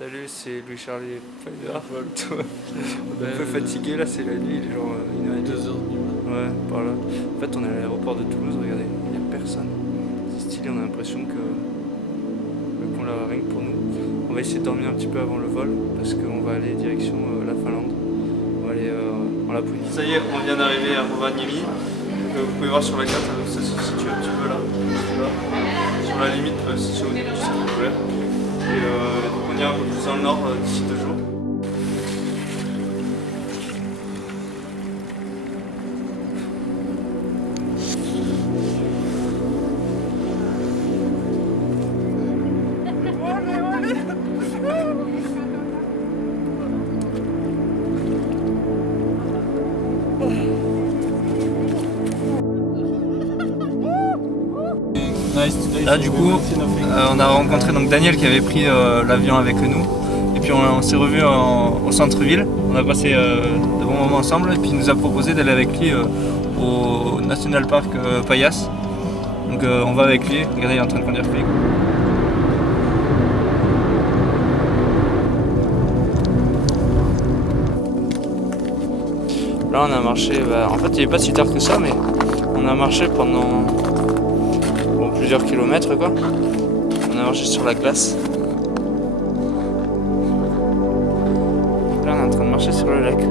Salut, c'est Louis-Charles Pfeiffer. On est un peu fatigué là, c'est la nuit, il est genre 1h30. 2h du matin. Ouais, par là. En fait, on est à l'aéroport de Toulouse, regardez, il n'y a personne. C'est stylé, on a l'impression qu'on l'a rien que pour nous. On va essayer de dormir un petit peu avant le vol parce qu'on va aller direction la Finlande. On va aller en Laponie. Ça y est, on vient d'arriver à Rovaniemi. Vous pouvez voir sur la carte, ça se situe un petit peu là. Sur la limite, c'est au début du cercle polaire. Et donc on ira un peu plus dans le nord d'ici 2 jours. Là du coup, on a rencontré donc Daniel qui avait pris l'avion avec nous. Et puis on s'est revus au centre-ville. On a passé de bons moments ensemble. Et puis il nous a proposé d'aller avec lui au National Park Payas. Donc on va avec lui. Regardez, il est en train de conduire flic. Là on a marché, en fait il n'est pas si tard que ça, mais on a marché pendant plusieurs kilomètres quoi. On a marché sur la glace. Là on est en train de marcher sur le lac. Donc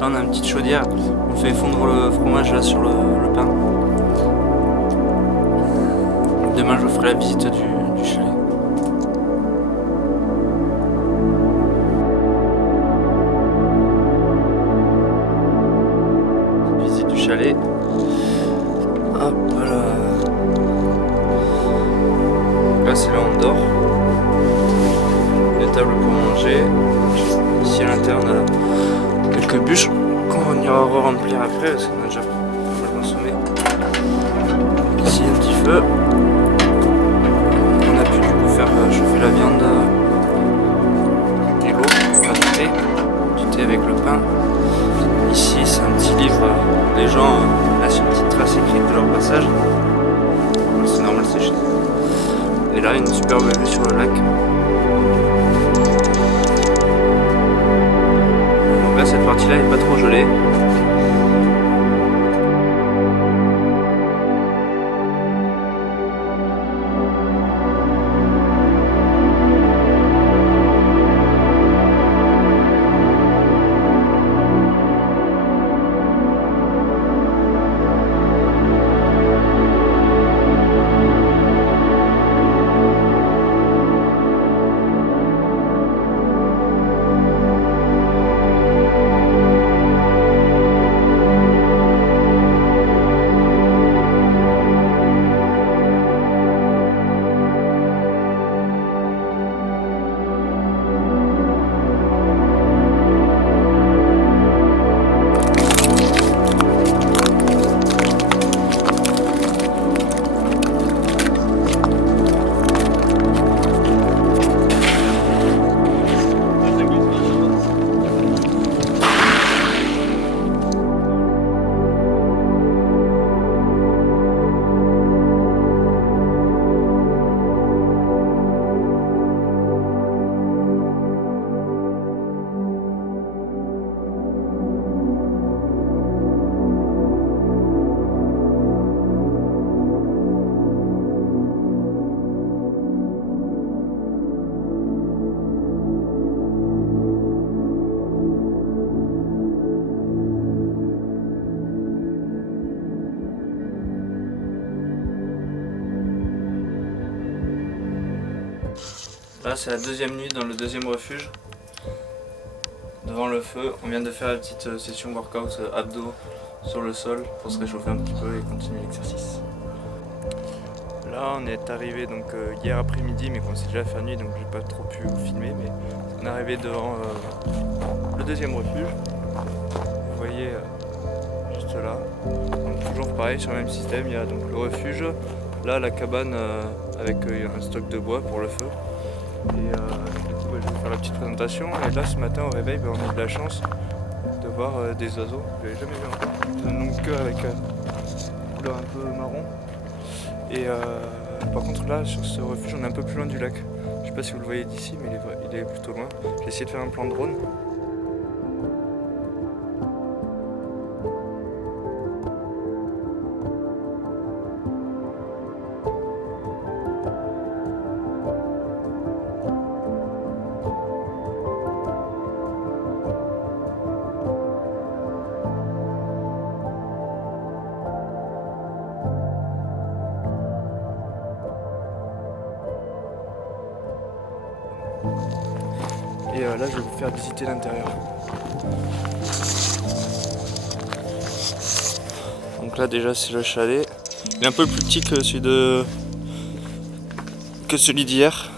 là on a une petite chaudière. On fait fondre le fromage là sur le pain. Demain je ferai la visite du chalet. Chalet. Hop là. Là c'est là où on dort. Des tables pour manger. Ici à l'intérieur on a quelques bûches qu'on ira re-remplir après parce qu'on a déjà pas mal consommé. Ici un petit feu. On a pu du coup faire chauffer la viande et l'eau, faire du thé avec le pain. Ici c'est un petit livre, les gens laissent une petite trace écrite de leur passage. C'est normal, c'est chez nous. Et là une superbe vue sur le lac. Donc là cette partie là est pas trop gelée. Là c'est la deuxième nuit dans le deuxième refuge. Devant le feu, on vient de faire la petite session workout abdos sur le sol pour se réchauffer un petit peu et continuer l'exercice. Là on est arrivé donc hier après-midi, mais qu'on s'est déjà fait nuit donc j'ai pas trop pu filmer, mais on est arrivé devant le deuxième refuge. Vous voyez juste là. Donc toujours pareil sur le même système, il y a donc le refuge, là la cabane avec un stock de bois pour le feu. Et du coup je vais vous faire la petite présentation. Et là ce matin au réveil on a eu de la chance de voir des oiseaux. Je l'avais jamais vu encore. Ils ont une longue queue avec une couleur un peu marron. Et par contre là, sur ce refuge, on est un peu plus loin du lac. Je sais pas si vous le voyez d'ici, mais il est plutôt loin. J'ai essayé de faire un plan de drone. Et là, je vais vous faire visiter l'intérieur. Donc là, déjà, c'est le chalet. Il est un peu plus petit que celui d'hier.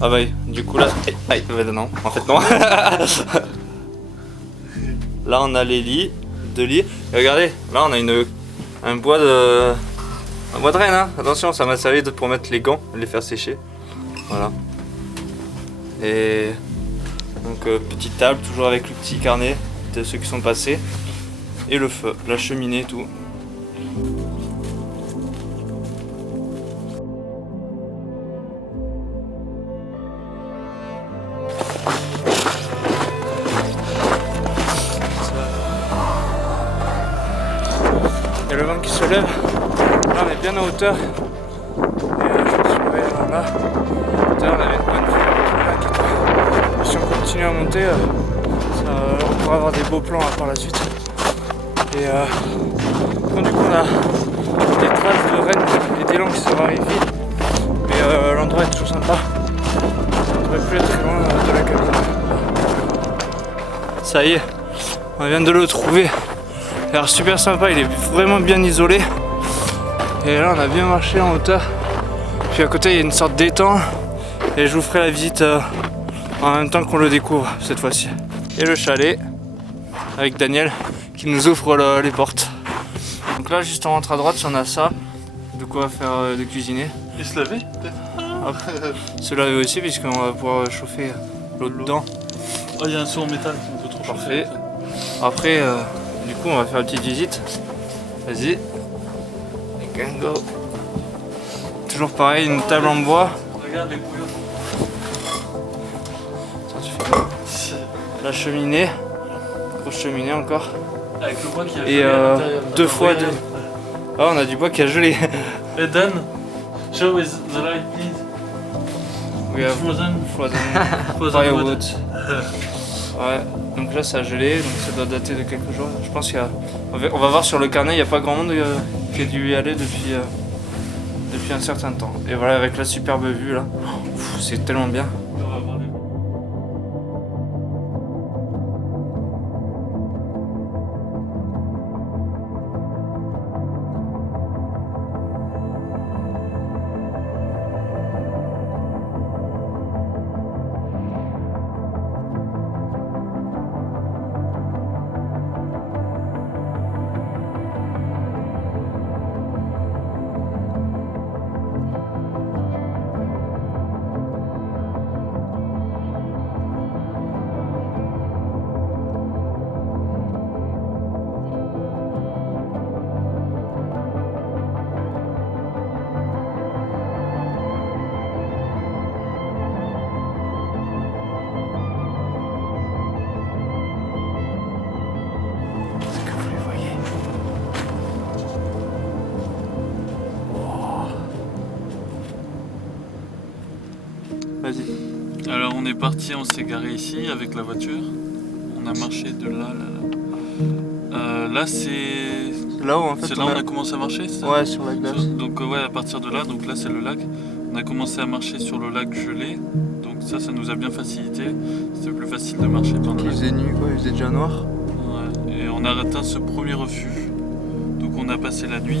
Ah bah oui, du coup là... Aïe, non, en fait non. Là, on a les lits, 2 lits. Et regardez, là, on a un bois de renne, hein. Attention, ça m'a servi pour mettre les gants et les faire sécher. Voilà. Et donc petite table, toujours avec le petit carnet de ceux qui sont passés. Et le feu, la cheminée, tout. Il y a le vent qui se lève. Là, on est bien en hauteur. Et je me suis levé là. Tout à l'heure, on avait une bonne vue. Si on continue à monter, on pourra avoir des beaux plans par la suite. Et du coup, on a des traces de rennes et d'élan qui se raréfient. Mais l'endroit est toujours sympa. On devrait plus être très loin de la cabine. Ça y est, on vient de le trouver. Il a l'air super sympa, il est vraiment bien isolé. Et là, on a bien marché en hauteur. Puis à côté, il y a une sorte d'étang. Et je vous ferai la visite en même temps qu'on le découvre cette fois-ci. Et le chalet avec Daniel qui nous ouvre les portes. Donc là, juste en rentre à droite, on a ça. De quoi faire de cuisiner. Et se laver peut-être. Se laver aussi, puisqu'on va pouvoir chauffer l'eau dedans. Oh, il y a un seau en métal, on peut trop Parfait. chauffer. Après, du coup, on va faire une petite visite. Vas-y. Go. Toujours pareil, une table en bois. Regarde les bouillons. La cheminée. Grosse cheminée encore. Avec le bois qui a Et gelé à l'intérieur. 2 fois 2. Ah, on a du bois qui a gelé. Et Dan, show is the light please. We have Frozen. frozen firewood. Ouais, donc là ça a gelé, donc ça doit dater de quelques jours. Je pense qu'il y a... On va voir sur le carnet, il n'y a pas grand monde qui a dû y aller depuis un certain temps. Et voilà, avec la superbe vue là, c'est tellement bien. On va voir les... Vas-y. Alors on est parti, on s'est garé ici avec la voiture. On a marché de là, là c'est... Là où en fait C'est là où on a commencé à marcher, c'est ça? Ouais, sur la glace. Donc ouais, à partir de là, donc là c'est le lac. On a commencé à marcher sur le lac gelé. Donc ça nous a bien facilité. C'était plus facile de marcher dans le Il lac. faisait nuit quoi, il faisait déjà noir. Ouais. Et on a atteint ce premier refuge. Donc on a passé la nuit.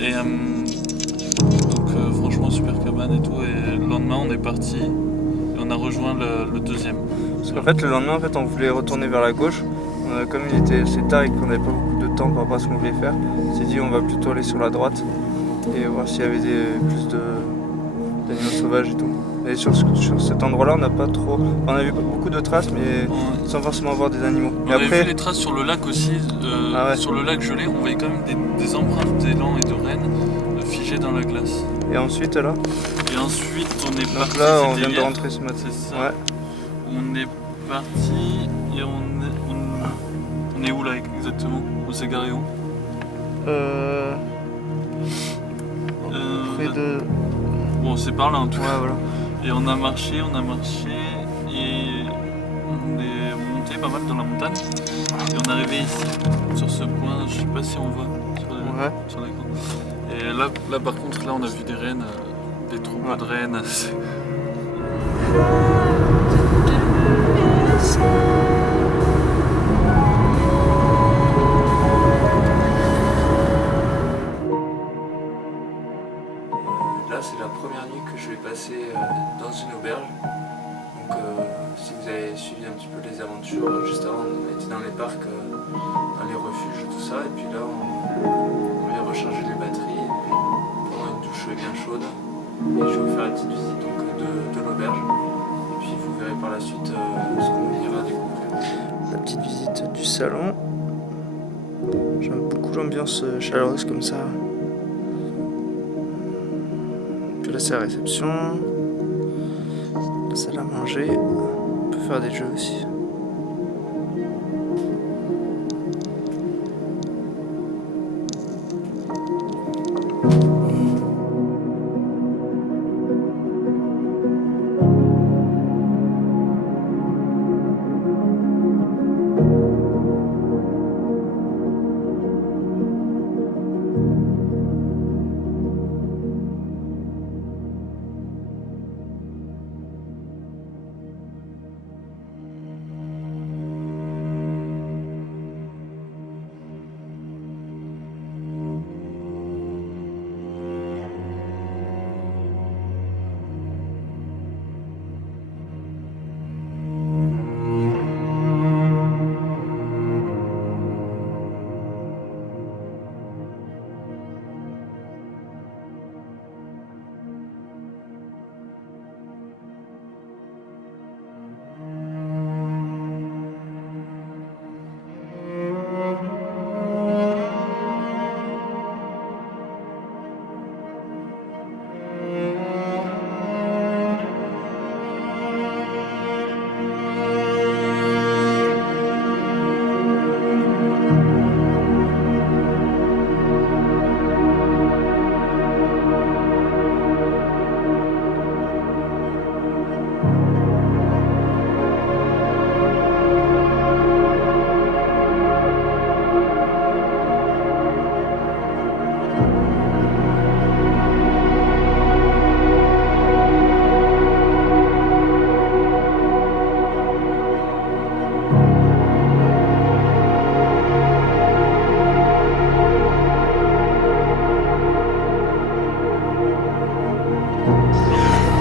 Et donc franchement super cabane et tout. Et le lendemain on est parti. Et on a rejoint le deuxième. Parce qu'en fait le lendemain en fait on voulait retourner vers la gauche. Comme il était assez tard et qu'on n'avait pas beaucoup de temps par rapport à ce qu'on voulait faire, on s'est dit on va plutôt aller sur la droite et voir s'il y avait plus d'animaux sauvages et tout. Et sur cet endroit-là, on n'a pas trop. On a vu beaucoup de traces, mais sans forcément voir des animaux. On Et avait après, vu les traces sur le lac aussi. Ah ouais. Sur le lac gelé, on voyait quand même des empreintes d'élan et de rennes figées dans la glace. et ensuite là. Et ensuite, on est parti. Donc là, on c'était vient de hier, rentrer ce matin. c'est ça. Ouais. On est parti et on est où là exactement? On s'est garé où? Près de. Bon, c'est par là en tout Ouais, cas. voilà. Et on a marché et on est monté pas mal dans la montagne. Et on est arrivé ici, sur ce point, je sais pas si on voit sur l'écran. Et là par contre, là on a vu des rennes, des troupeaux de rennes. Là, c'est la première nuit que je vais passer dans une auberge. Donc, si vous avez suivi un petit peu les aventures, juste avant, on était dans les parcs, dans les refuges, tout ça. Et puis là, on vient recharger les batteries, et puis prendre une douche bien chaude. Et je vais vous faire une petite visite donc, de l'auberge. Et puis, vous verrez par la suite ce qu'on ira découvrir. La petite visite du salon. J'aime beaucoup l'ambiance chaleureuse comme ça. Puis là c'est la réception, la salle à manger, on peut faire des jeux aussi.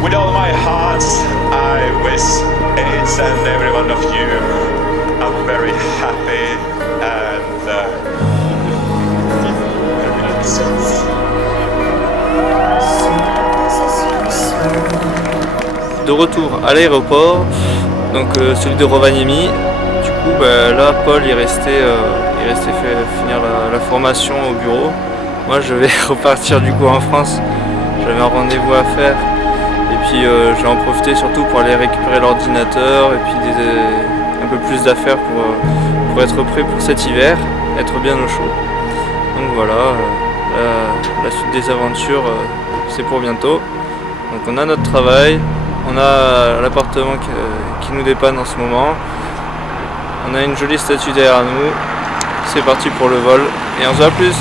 With all my heart, I wish each and every one of you a very happy and De retour à l'aéroport, donc celui de Rovaniemi. Du coup, là, Paul il restait finir la formation au bureau. Moi, je vais repartir du coup en France. J'avais un rendez-vous à faire. Et puis je vais en profiter surtout pour aller récupérer l'ordinateur et puis un peu plus d'affaires pour être prêt pour cet hiver, être bien au chaud. Donc voilà, la suite des aventures c'est pour bientôt. Donc on a notre travail, on a l'appartement qui nous dépanne en ce moment, on a une jolie statue derrière nous, c'est parti pour le vol et on se voit plus.